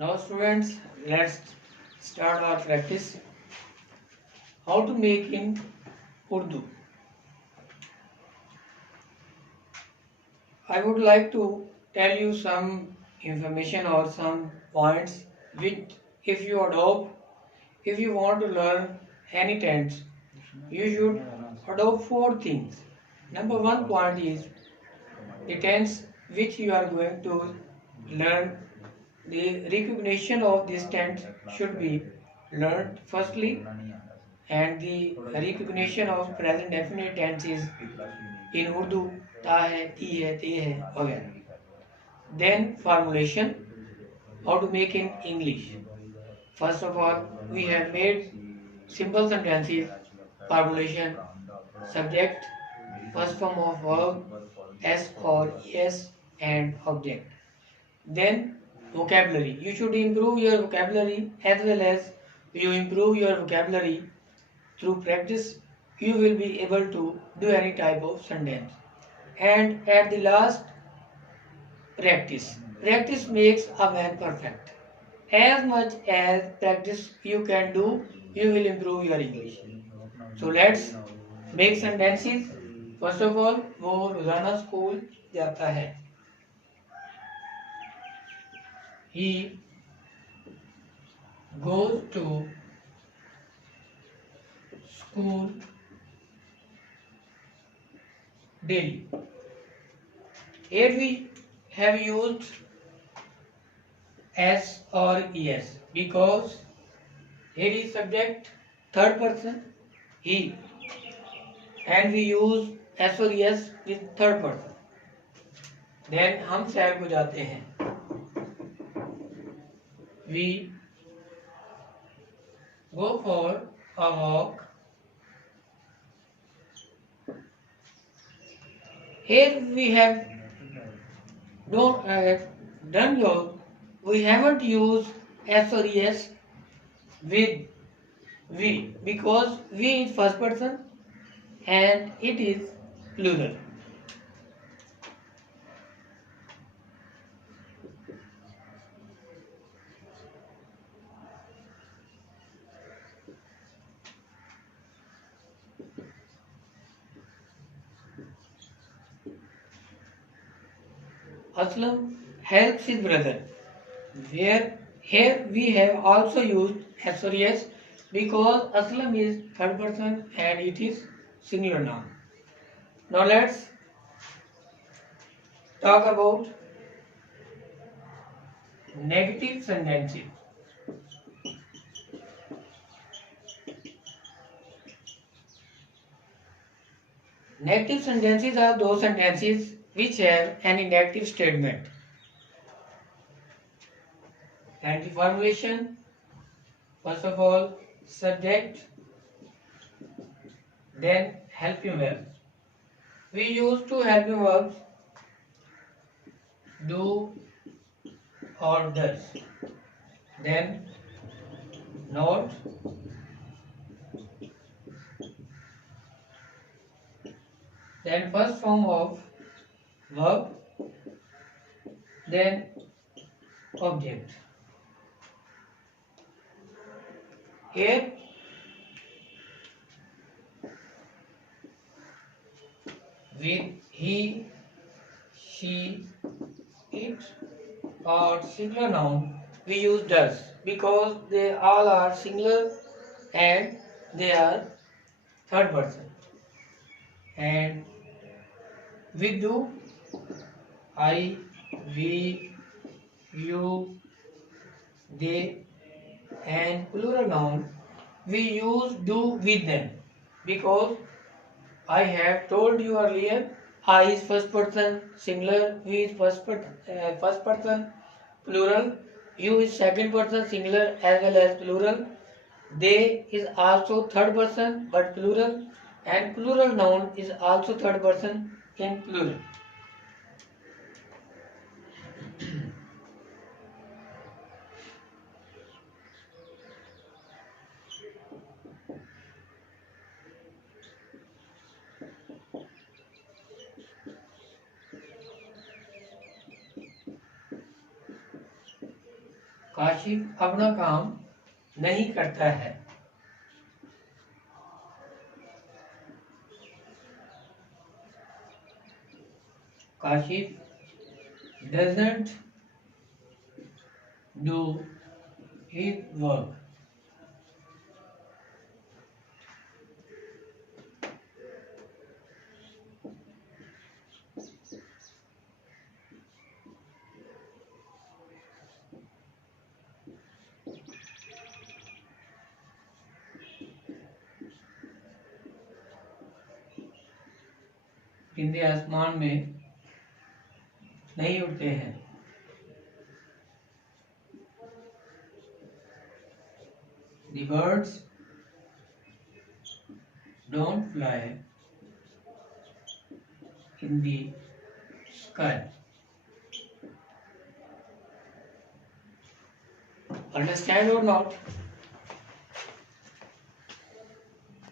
Now students, let's start our practice. How to make in Urdu. I would like to tell you some information or some points which if you adopt, if you want to learn any tense, you should adopt four things. Number one point is the tense which you are going to learn. The recognition of this tense should be learned firstly, and the recognition of present definite tense is in Urdu ta hai, ti hai, te hai, वगैरह. Then formulation, how to make in English. First of all, we have made simple sentences, formulation, subject, first form of verb, s or es, and object. Then vocabulary. You should improve your vocabulary as well as you improve your vocabulary through practice. You will be able to do any type of sentence. And at the last, practice. Practice makes a man perfect. As much as practice you can do, you will improve your English. So let's make sentences. First of all, वो रोजाना school जाता है. He goes to school daily. Here we have used S or ES because here is subject third person he, and we use S or ES with third person. Then हम सैर को जाते हैं. We go for a walk. Here we have don't done your. We haven't used S or ES with we because we is first person and it is plural. Aslam helps his brother. Where here we have also used S or ES because Aslam is third person and it is singular noun. Now let's talk about negative sentences. Negative sentences are those sentences which have any negative statement. And the formulation, first of all, subject, then helping verbs. We use two helping verbs, do or does. Then not, then first form of verb, then object. Here with he, she, it or singular noun we use does because they all are singular and they are third person. And we do I, we, you, they, and plural noun we use do with them because I have told you earlier I is first person singular, we is first person plural, you is second person singular as well as plural, they is also third person but plural, and plural noun is also third person in plural. Kashif अपना काम नहीं करता है। Kashif doesn't do his work. परिंदे आसमान में नहीं उड़ते हैं। The birds don't fly in the sky. Understand or not?